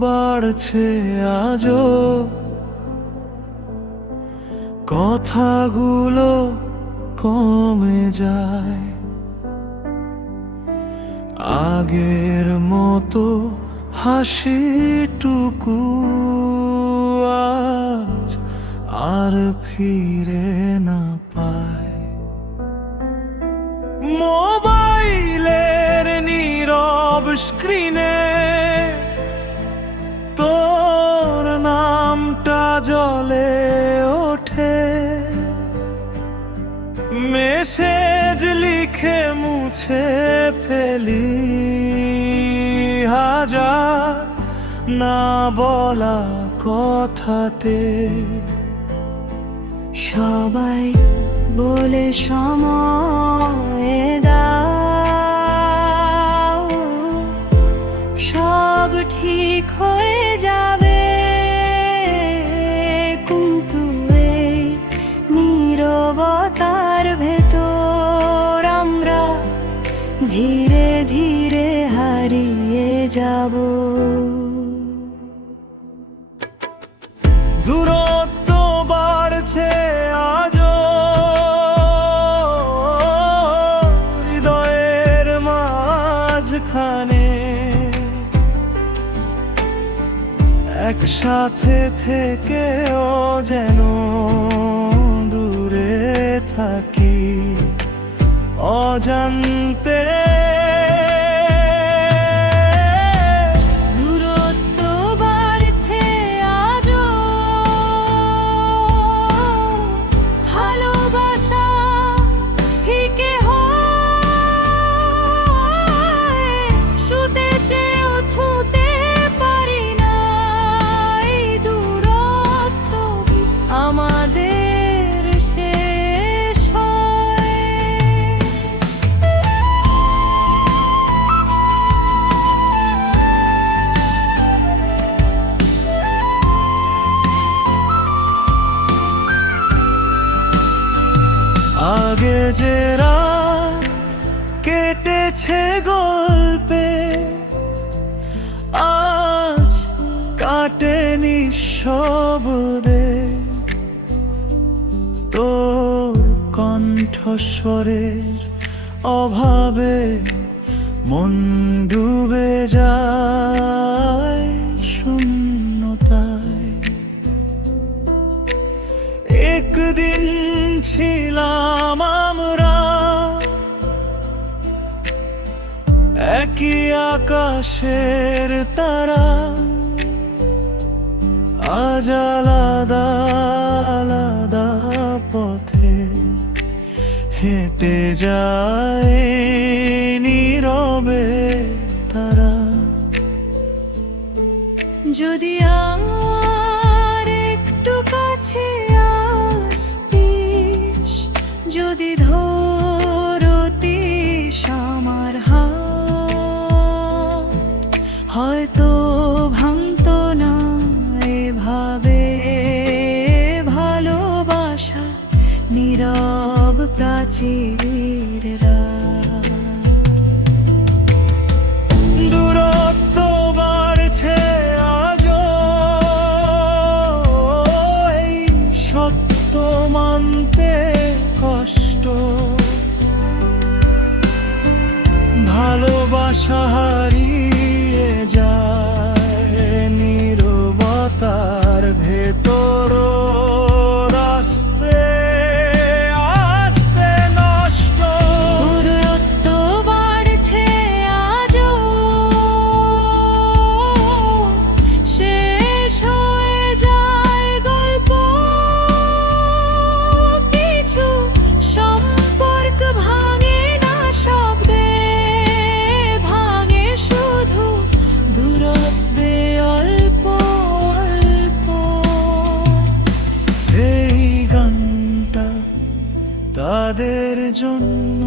বাড়ছে আজও। কথাগুলো কমে যায়। আগের মতো হাসিটুকু আজ আর ফিরে না পায় স্ক্রিনে তোর নামটা জলে ওঠে। মেসেজ লিখে মুছে ফেলি। হাজার না বলা কথাতে সবাই বলে সময় ধীরে ধীরে হারিয়ে যাব। দূরত্ব বাড়ছে আজও। হৃদয়ের মাঝখানে একসাথে থেকেও যেন দূরে থাকি। অজান্তে আগে যে কেটেছে গল্পে। আজ কাটে নিঃশব্দে তোর কণ্ঠস্বরের অভাবে মন ডুবে যায় শূন্যতায়। একদিন ছিলাম আমরা, একই আকাশের তারা, আজ আলাদা আলাদা পথে হেঁটে যায় নীরবে তারা। যদি আর যদি ধরতি আমার হয়তো ভাঙত না এভাবে ভালোবাসা নীরব প্রাচীররা ভালোবাসা তাদের জন্য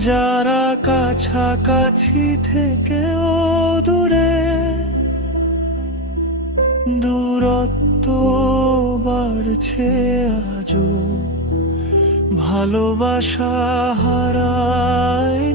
যারা কাছাকাছি থেকে থেকেও দূরে দূরত্ব বাড়ছে আজও ভালোবাসা হারায়